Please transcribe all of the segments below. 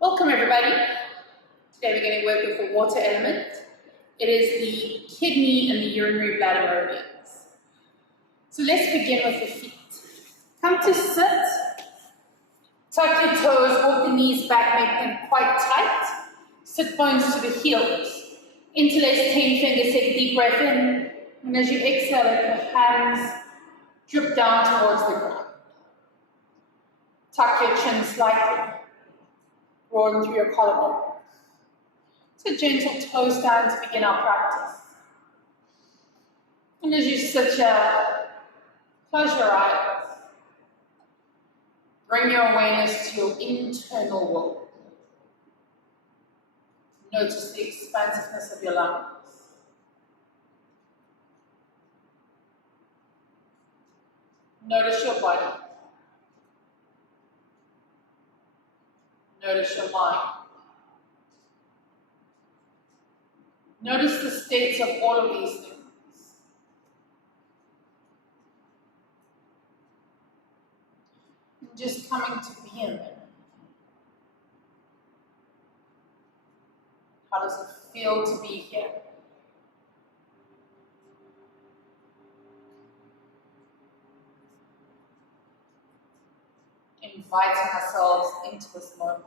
Welcome everybody. Today we're going to work with the water element. It is the kidney and the urinary bladder meridians. So let's begin with the feet. Come to sit, tuck your toes, walk the knees back, make them quite tight. Sit bones to the heels. Interlace 10 fingers, take a deep breath in, and as you exhale, let your hands drip down towards the ground. Tuck your chin slightly. Broaden through your collarbone. So gentle toe stand to begin our practice. And as you sit here, close your eyes. Bring your awareness to your internal world. Notice the expansiveness of your lungs. Notice your body. Notice your mind. Notice the states of all of these things. And just coming to be in them. How does it feel to be here? Inviting ourselves into this moment,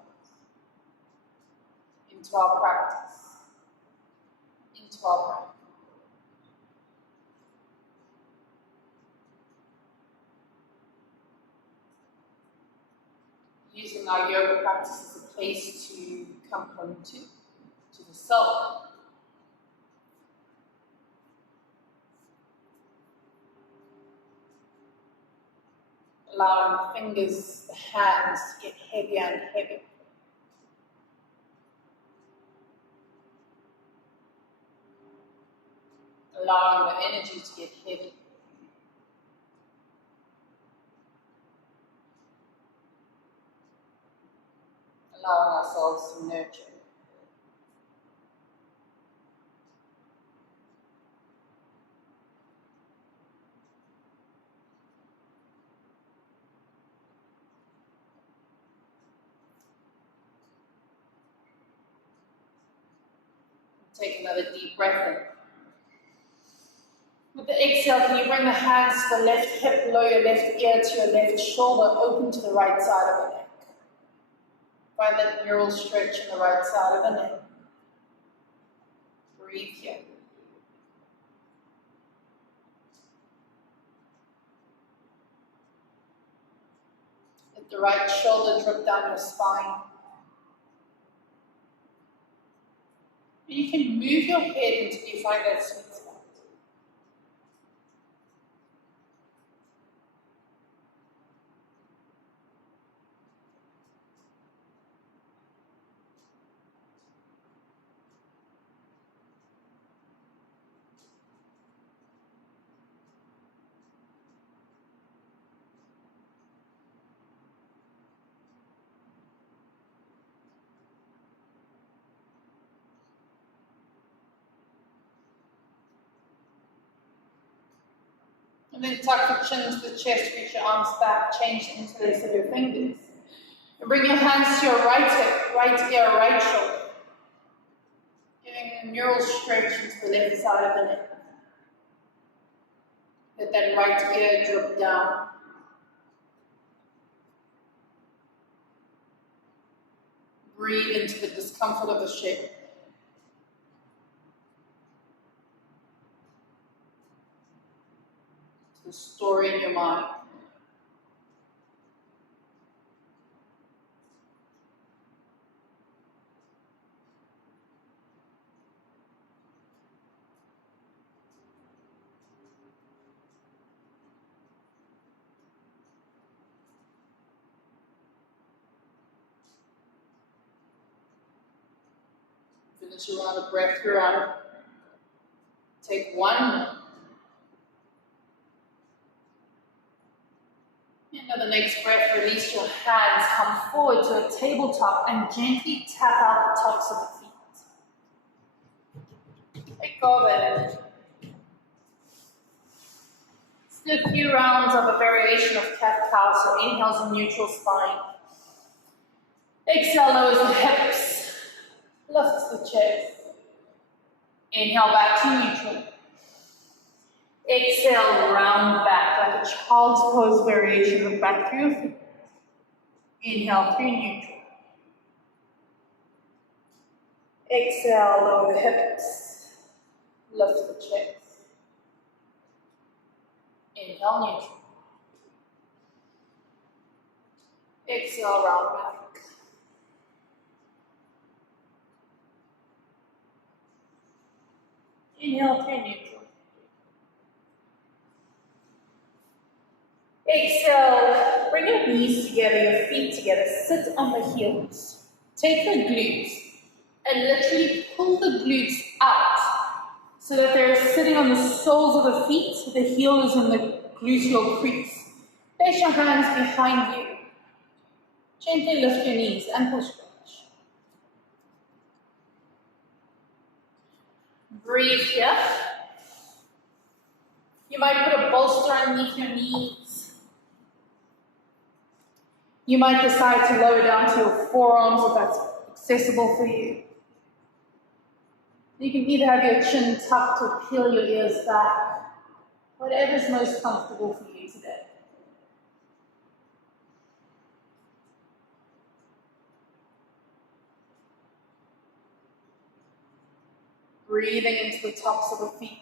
into our practice, into our breath. Using our yoga practice as a place to come home to the self. Allowing the fingers, the hands to get heavier and heavier. Allowing the energy to get heavy. Allowing ourselves to nurture. Take another deep breath in. With the exhale, can you bring the hands to the left hip, below your left ear, to your left shoulder, open to the right side of the neck. Find that neural stretch in the right side of the neck. Breathe here. Let the right shoulder drip down your spine. You can move your head until you find that sweet spot. And then tuck your chin to the chest, reach your arms back, change the interlace of your fingers. And bring your hands to your right hip, right ear, right shoulder. Giving a neural stretch into the left side of the neck. Let that right ear drip down. Breathe into the discomfort of the shape. The story in your mind. Finish your round of breath through round. Take one. And on the next breath, release your hands, come forward to a tabletop and gently tap out the tops of the feet. Let go of that energy. Let's do a few rounds of a variation of cat-cow, so inhales in neutral spine. Exhale, lowers the hips, lifts the chest. Inhale back to neutral. Exhale, round back like a child's pose variation of back through your feet. Inhale through neutral. Exhale, lower the hips, lift the chest. Inhale, neutral. Exhale, round back. Inhale through neutral. Exhale, bring your knees together, your feet together, sit on the heels. Take the glutes and literally pull the glutes out so that they're sitting on the soles of the feet, the heel is in the gluteal crease. Place your hands behind you. Gently lift your knees, ankle stretch. Breathe here. You might put a bolster underneath your knees. You might decide to lower down to your forearms if that's accessible for you. You can either have your chin tucked or peel your ears back. Whatever's most comfortable for you today. Breathing into the tops of the feet.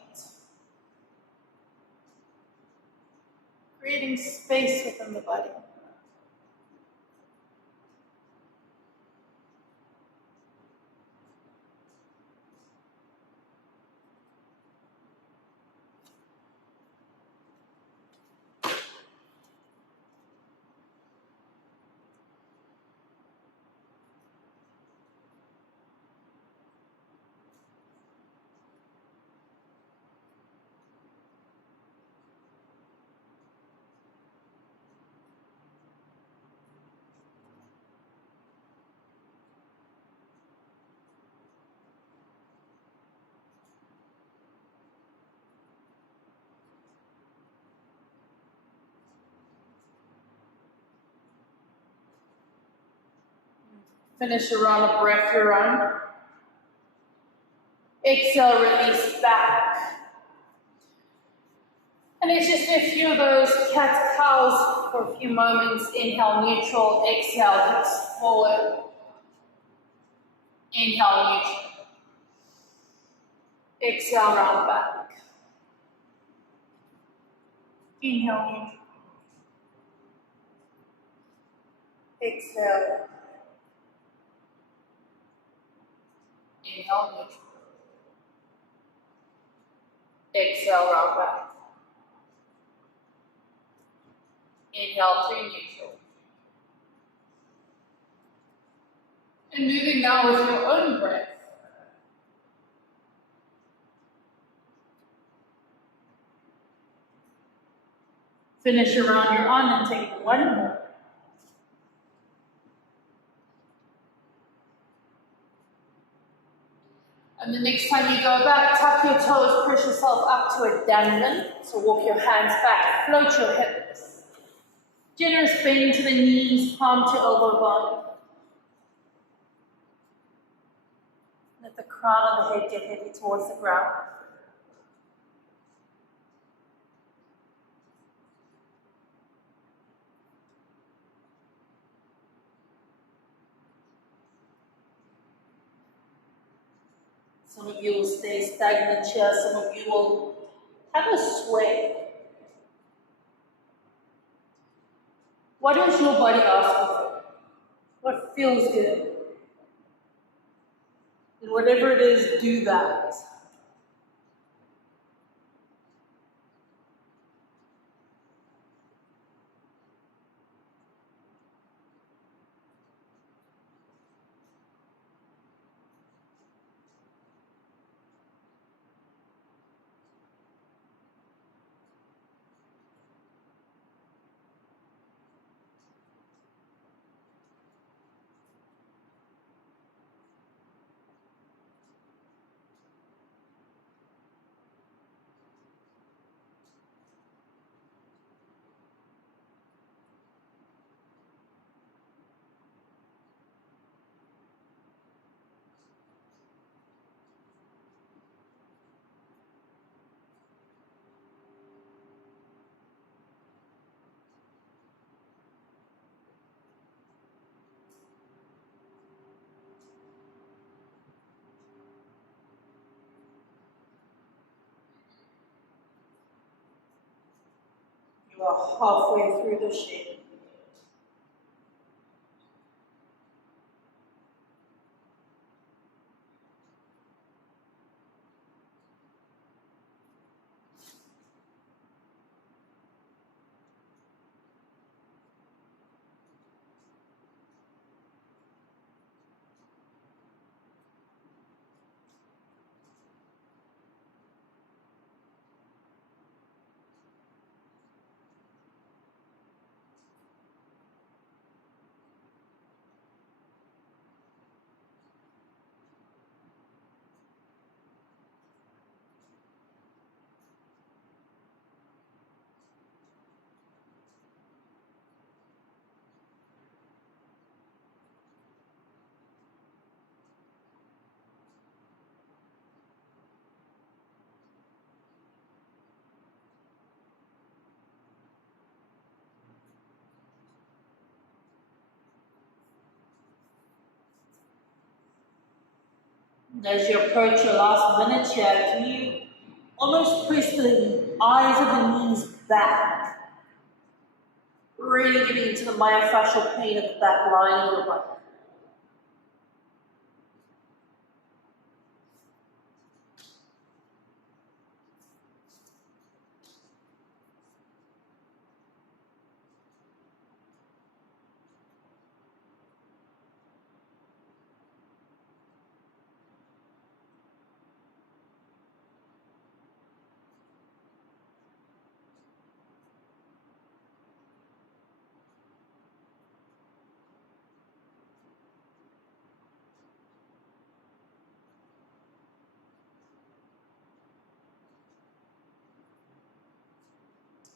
Creating space within the body. Finish a round of breath your own. Exhale, release back. And let's just do a few of those cat-cows for a few moments. Inhale, neutral. Exhale, hips forward. Inhale, neutral. Exhale, round back. Inhale, neutral. Exhale. Inhale, neutral. Exhale, round back. Inhale, through neutral. And moving now with your own breath. Finish around your arm and take one more. And the next time you go back, tuck your toes, push yourself up to a dandan. So walk your hands back, float your hips. Generous bend to the knees, palm to elbow bone. Let the crown of the head get heavy towards the ground. Some of you will stay stagnant here, some of you will have a sway. What is your body asking for? What feels good? And whatever it is, do that. We're halfway through the shape. And as you approach your last minute here, can you almost press the eyes of the knees back, really getting into the myofascial pain at the back line of your body.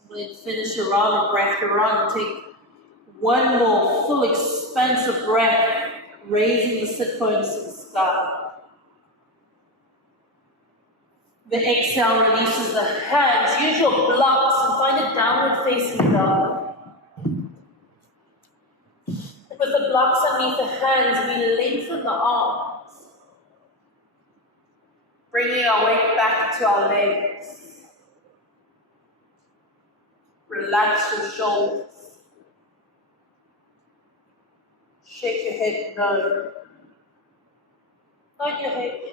And then finish your round of breath. Your round, take one more full expansive breath, raising the sit bones to the sky. The exhale releases the hands. Use your blocks and find a downward facing dog. And with the blocks underneath the hands, we lengthen the arms, bringing our weight back to our legs. Relax your shoulders. Shake your head no. Nod your head yes.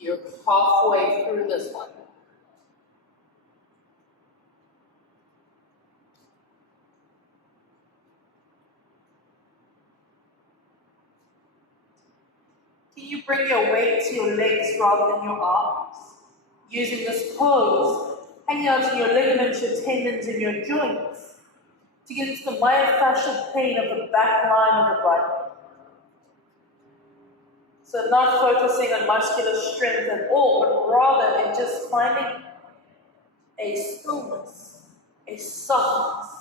You're halfway through this one. Can you bring your weight to your legs rather than your arms? Using this pose, hanging out in your ligaments, your tendons, and your joints to get into the myofascial pain of the back line of the body. So not focusing on muscular strength at all, but rather in just finding a stillness, a softness.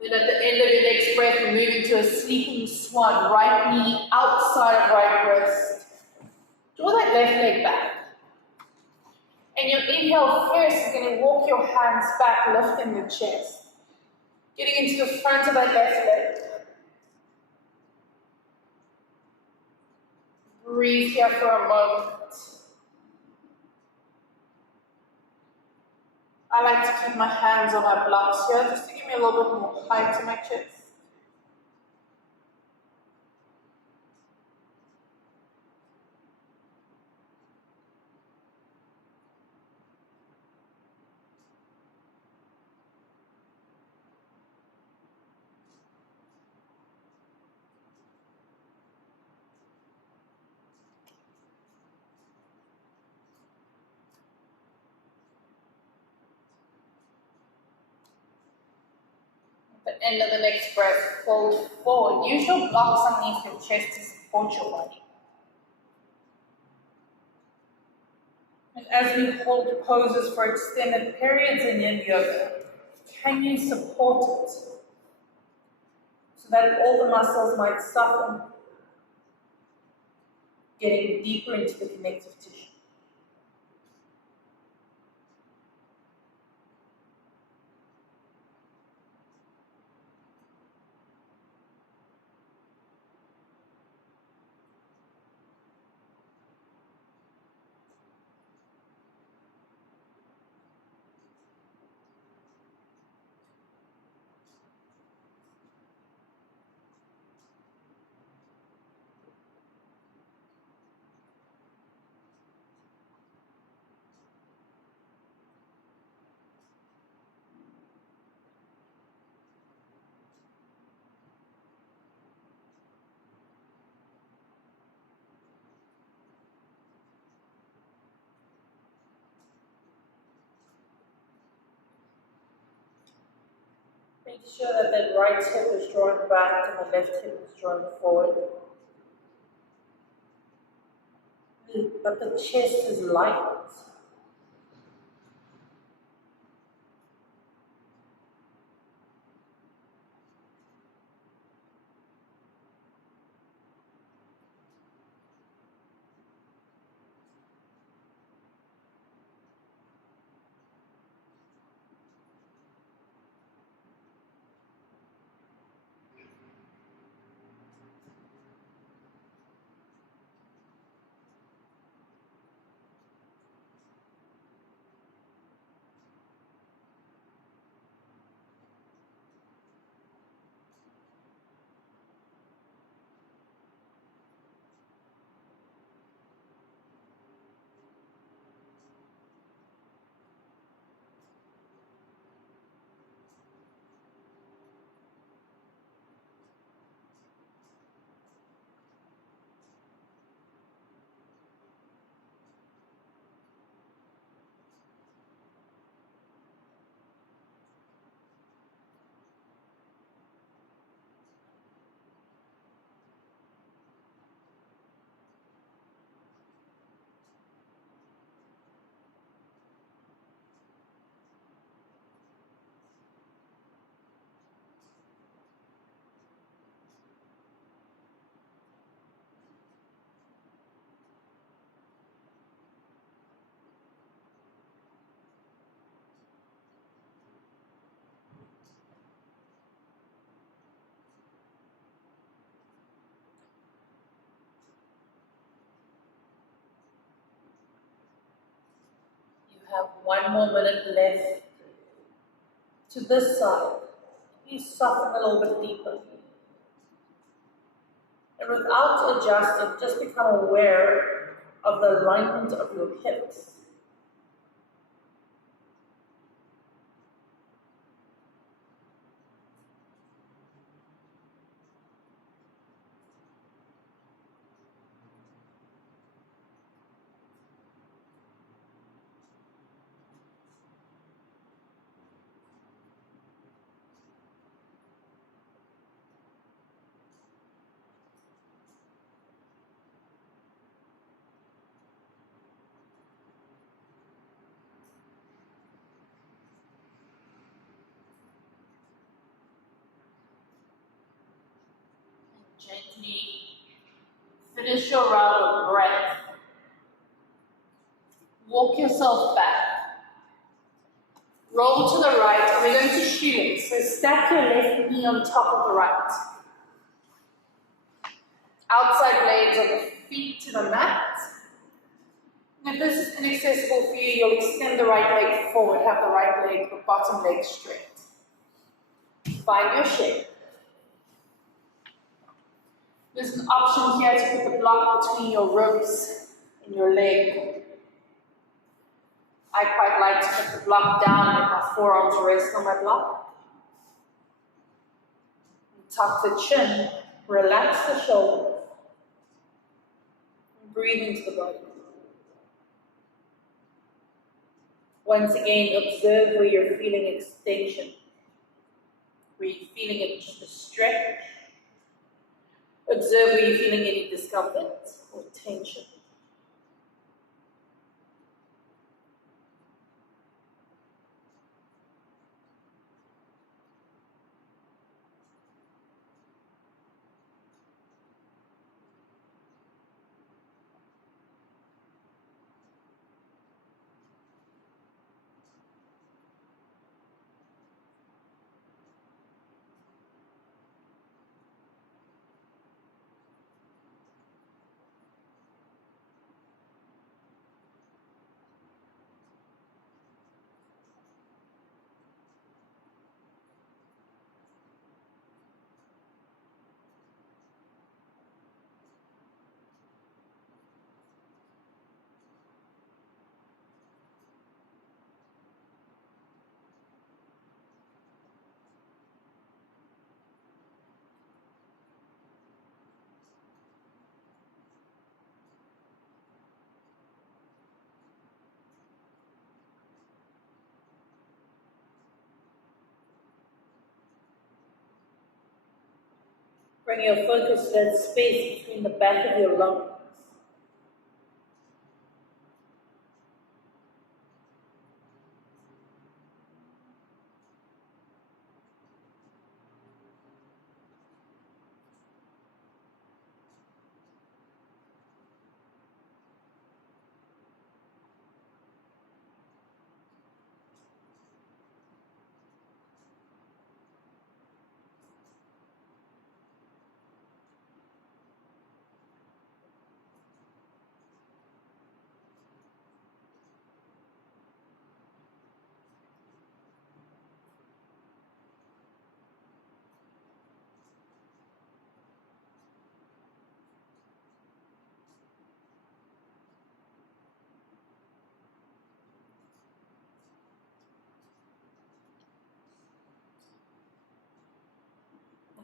Then at the end of your next breath, we move into a sleeping swan, right knee outside of right wrist. Draw that left leg back. And your inhale first is going to walk your hands back, lifting your chest. Getting into the front of that left leg. Breathe here for a moment. I like to keep my hands on my blocks here, just to give me a little bit more height to my chest. At the end of the next breath, fold forward. Use your blocks underneath your chest to support your body. And as we hold poses for extended periods in yin yoga, can you support it so that all the muscles might soften, getting deeper into the connective tissue? Make sure that that right hip is drawn back and the left hip is drawn forward. But the chest is light. Have 1 more minute left. To this side, you soften a little bit deeper. And without adjusting, just become aware of the alignment of your hips. Gently finish your round of breath. Walk yourself back. Roll to the right, and we're going to shoelace. So stack your left knee on top of the right. Outside blades of the feet to the mat. And if this is inaccessible for you, you'll extend the right leg forward, have the right leg, the bottom leg straight. Find your shape. There's an option here to put the block between your ribs and your leg. I quite like to put the block down and my forearms rest on my block. Tuck the chin, relax the shoulders, and breathe into the body. Once again, observe where you're feeling extension. where you're feeling it just a stretch. Observe where you're feeling any discomfort or tension. Bring your focus to that space between the back of your lungs.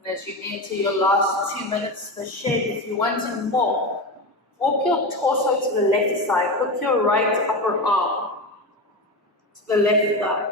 And as you enter your last 2 minutes, the shed, if you're wanting more, walk your torso to the left side. Hook your right upper arm to the left thigh.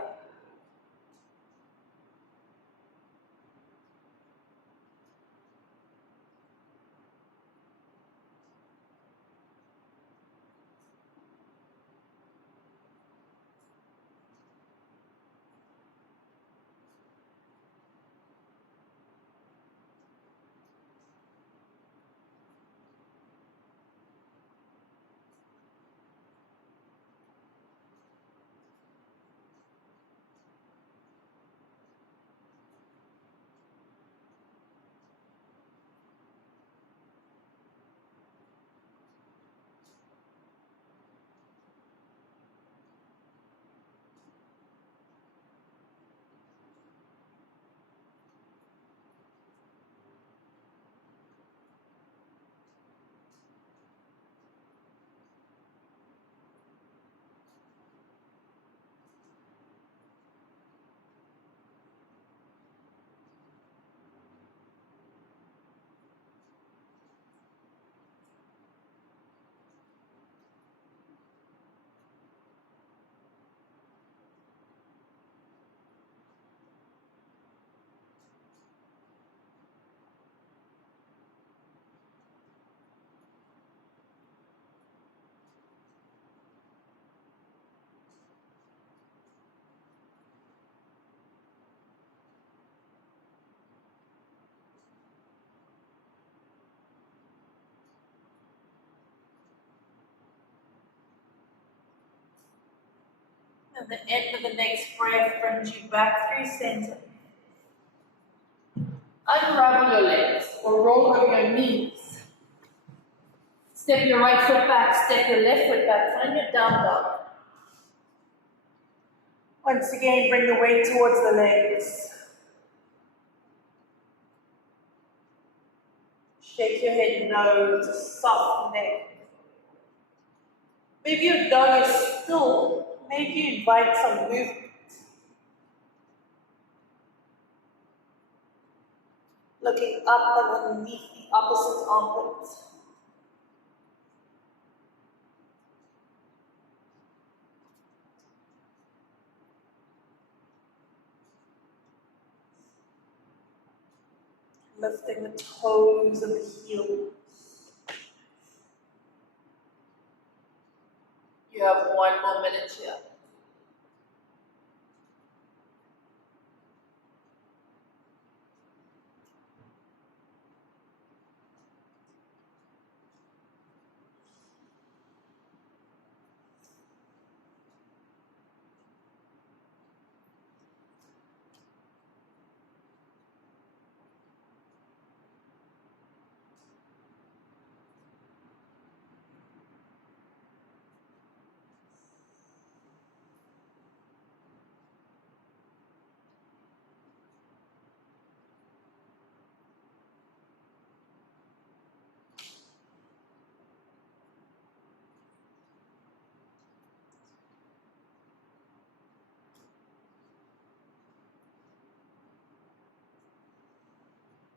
And the end of the next breath brings you back through center. Unravel your legs or roll over your knees. Step your right foot back, step your left foot back, find your down dog. Once again, bring the weight towards the legs. Shake your head no to soft neck. Maybe your dog is still, maybe you invite some movement. Looking up and underneath the opposite armpit. Lifting the toes and the heels. You have 1 more minute here.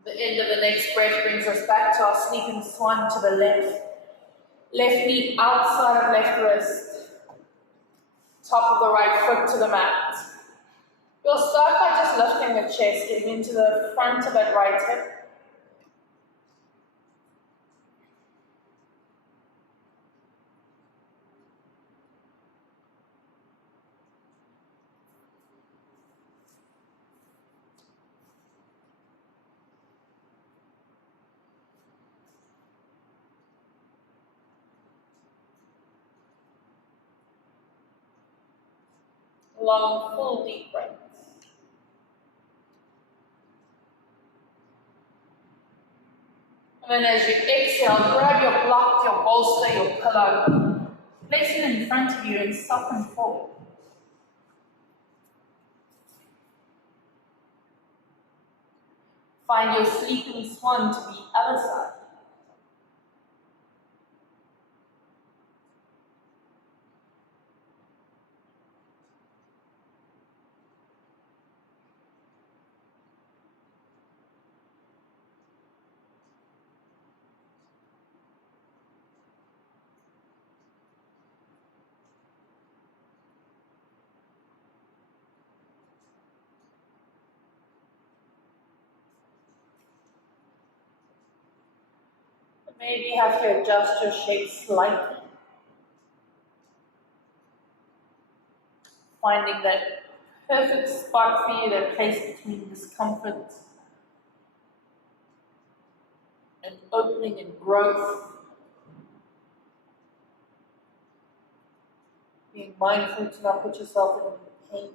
The end of the next breath brings us back to our sleeping swan to the left. Left knee outside of left wrist. Top of the right foot to the mat. You'll start by just lifting the chest, getting into the front of that right hip. Long, full, deep breaths. And then as you exhale, grab your block, your bolster, your pillow. Place it in front of you and soften forward. Find your sleeping swan to the other side. Maybe you have to adjust your shape slightly. Finding that perfect spot for you, that place between discomfort and opening and growth. Being mindful to not put yourself in pain.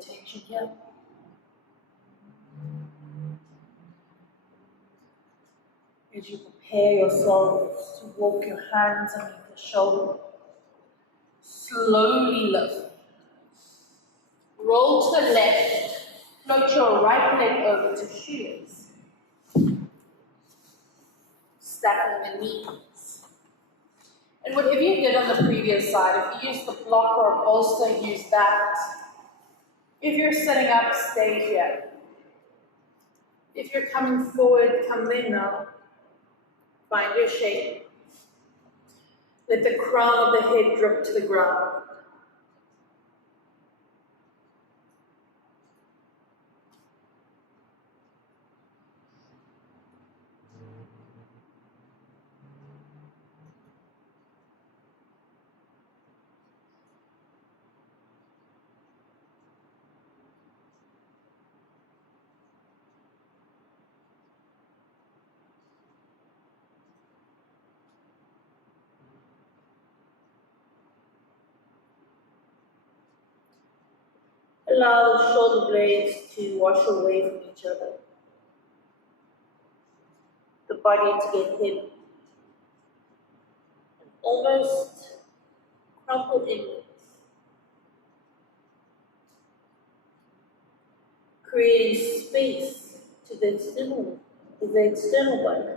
tension here. As you prepare yourself to walk your hands underneath the shoulder, slowly lift. Roll to the left, float your right leg over to shoes. Stacking the knees. And whatever you did on the previous side, if you used the block or a bolster, use that. If you're sitting up, stay here. If you're coming forward, come in now. Find your shape. Let the crown of the head drip to the ground. Allow the shoulder blades to wash away from each other. The body to get heavy. And almost crumple inwards. Creating space to the external body.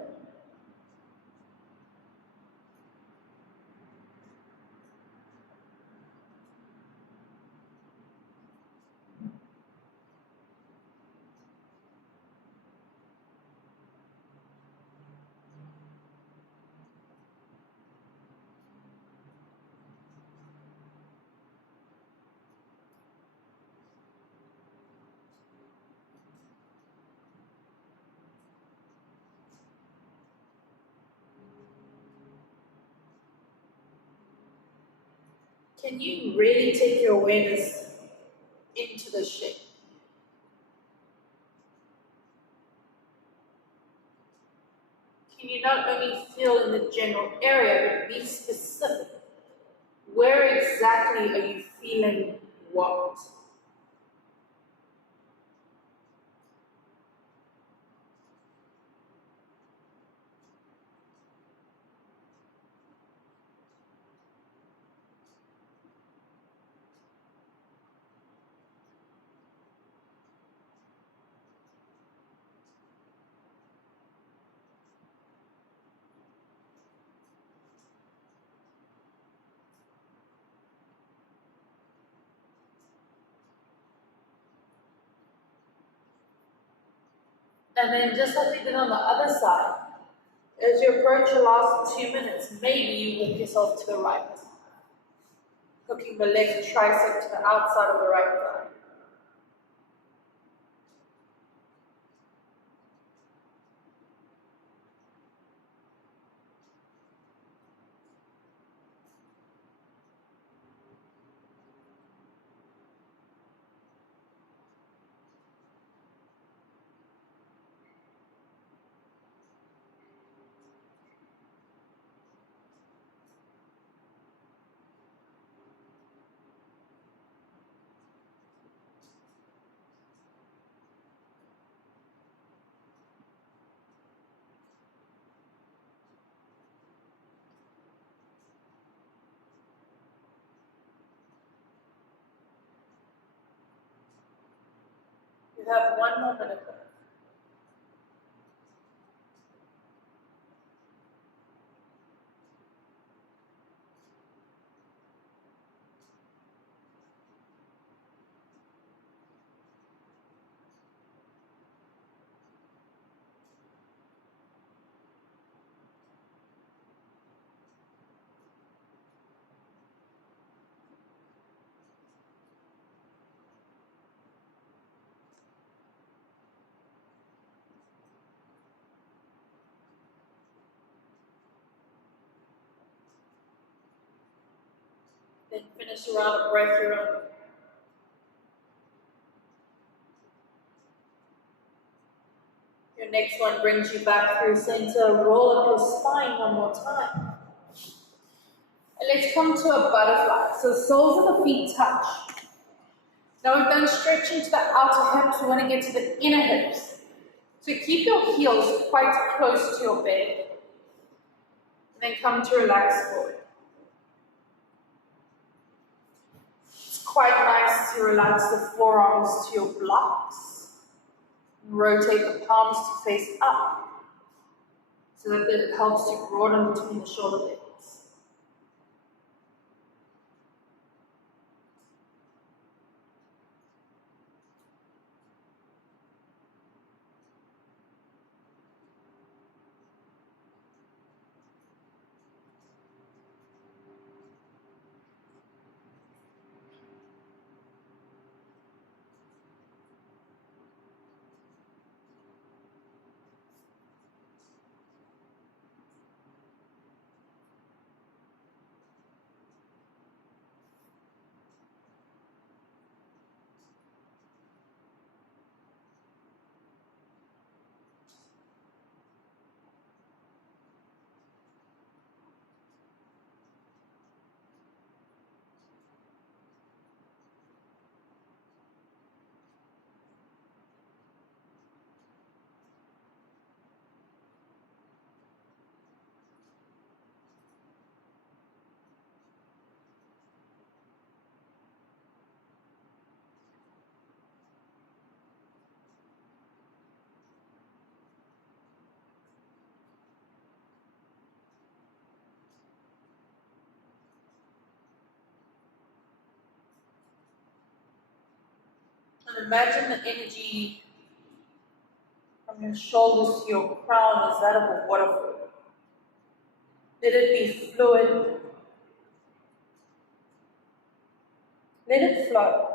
Can you really take your awareness into the shape? Can you not only feel in the general area, but be specific? Where exactly are you feeling what? And then just like we did on the other side, as you approach the last 2 minutes, maybe you walk yourself to the right, hooking the left tricep to the outside of the right thigh. You have 1 more minute left. Then finish a round of breath your own. Your next one brings you back through center. Roll up your spine 1 more time. And let's come to a butterfly. So soles of the feet touch. Now we've done stretching to the outer hips, we want to get to the inner hips. So keep your heels quite close to your bed. And then come to relax forward. It's quite nice to relax the forearms to your blocks. Rotate the palms to face up, so that it helps to broaden between the shoulder blades. And imagine the energy from your shoulders to your crown is that of a waterfall. Let it be fluid. Let it flow.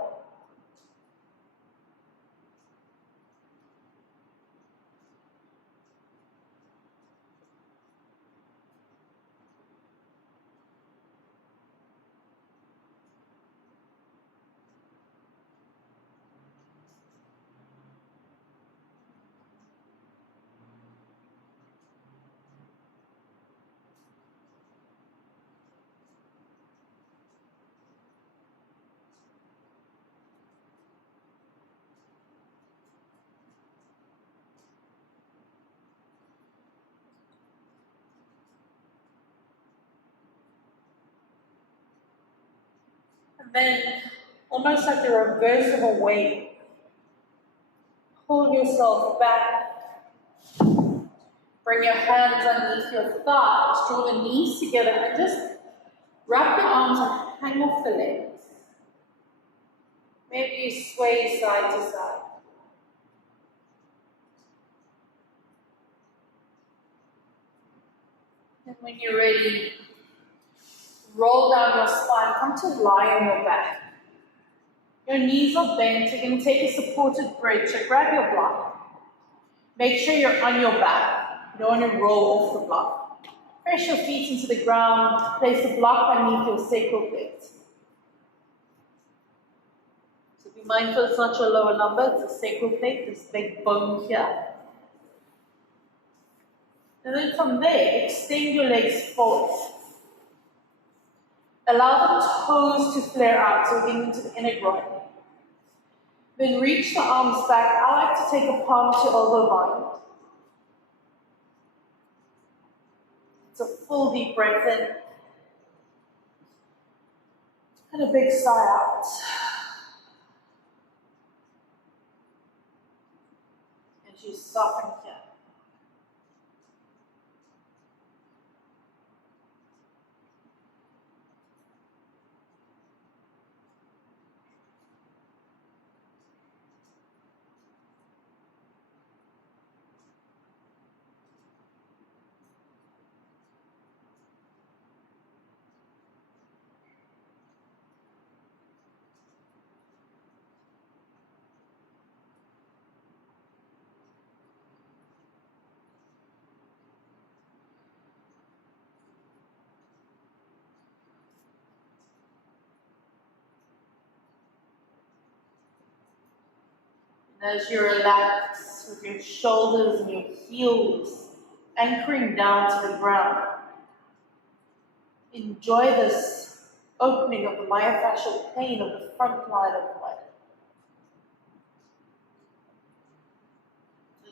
And then, almost like the reverse of a wave, pull yourself back. Bring your hands underneath your thighs, draw the knees together, and just wrap your arms and hang off the legs. Maybe you sway side to side. And when you're ready, roll down your spine, come to lie on your back. Your knees are bent, you're going to take a supported bridge, so grab your block. Make sure you're on your back, you don't want to roll off the block. Press your feet into the ground, place the block underneath your sacral plate. So be mindful it's not your lower lumbar, it's the sacral plate, this big bone here. And then from there, extend your legs forward. Allow the toes to flare out, so we're getting into the inner groin. Then reach the arms back. I like to take a palm to elbow bind. It's a full deep breath in. And a big sigh out. As you soften here. As you relax with your shoulders and your heels anchoring down to the ground, enjoy this opening of the myofascial plane of the front line of the body.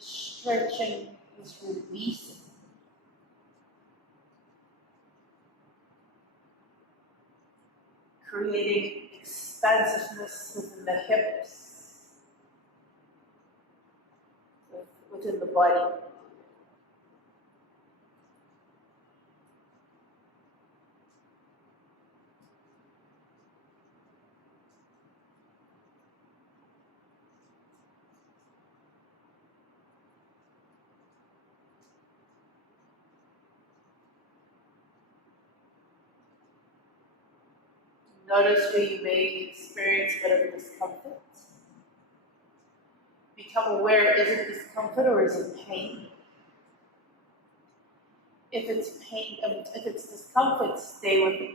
stretching is releasing. Creating expansiveness within the hips, within the body. Notice where you may experience a bit of discomfort. Become aware, is it discomfort or is it pain? If it's pain, if it's discomfort, stay with it.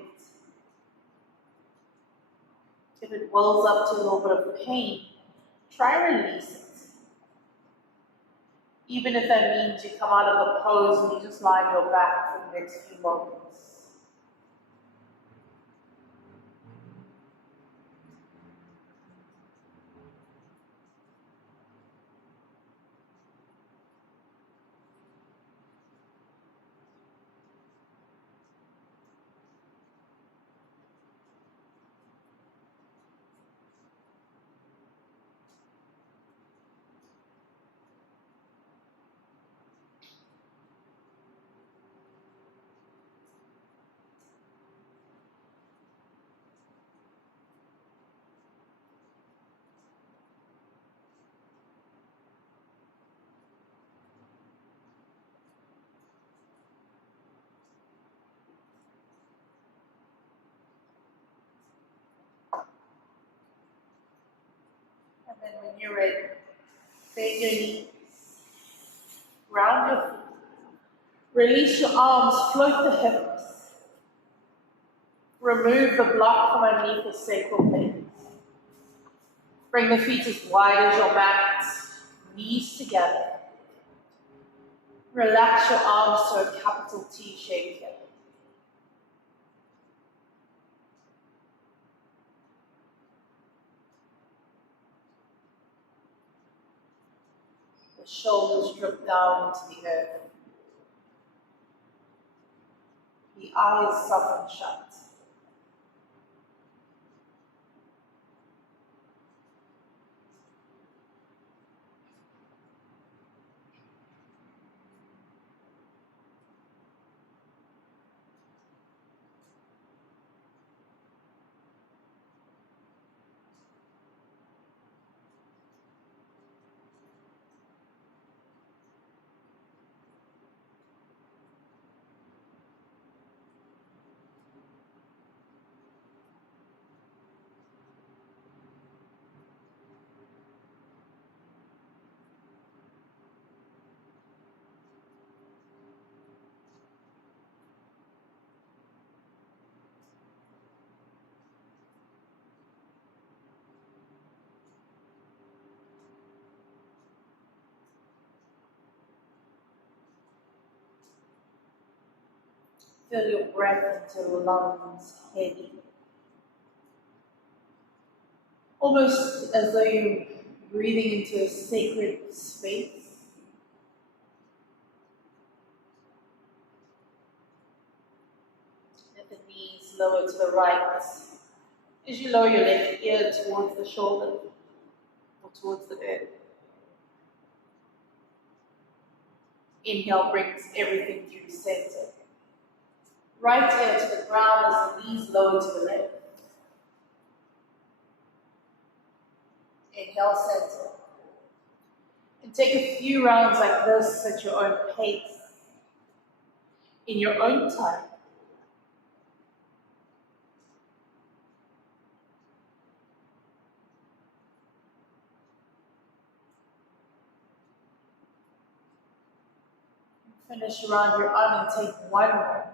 If it wells up to a little bit of pain, try release it. Even if that means you come out of the pose and you just lie on your back for the next few moments. And then when you're ready, bend your knees, round your feet, release your arms, float the hips, remove the block from underneath the sacral plate. Bring the feet as wide as your mat, knees together. Relax your arms to a capital T shape here. The shoulders drip down into the earth. The eyes soften shut. Feel your breath into the lungs heavy. Almost as though you're breathing into a sacred space. Let the knees lower to the right. As you lower your left ear towards the shoulder or towards the earth. Inhale brings everything through center. Right ear to the ground as the knees lower to the left. Inhale, center. And take a few rounds like this at your own pace, in your own time. Finish around your arm and take one more.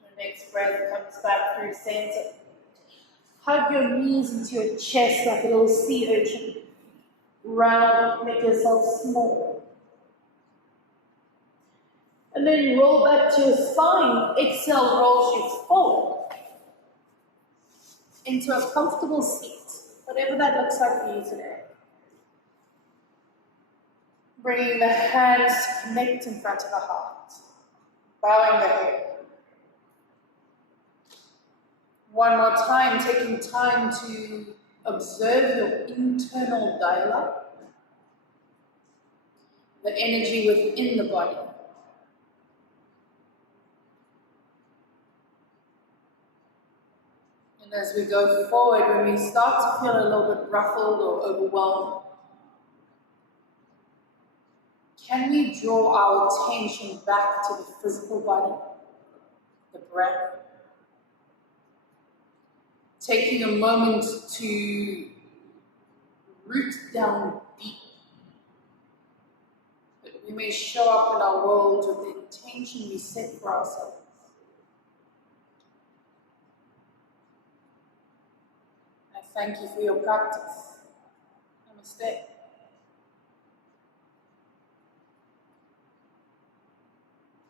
Your next breath comes back through center. Hug your knees into your chest like a little sea urchin. Round, make yourself small. And then roll back to your spine. Exhale, rolls you forward into a comfortable seat, whatever that looks like for you today. Bringing the hands to connect in front of the heart, bowing the head. One more time, taking time to observe your internal dialogue, the energy within the body. And as we go forward, when we start to feel a little bit ruffled or overwhelmed, can we draw our attention back to the physical body, the breath? Taking a moment to root down deep, that we may show up in our world with the intention we set for ourselves. I thank you for your practice. Namaste.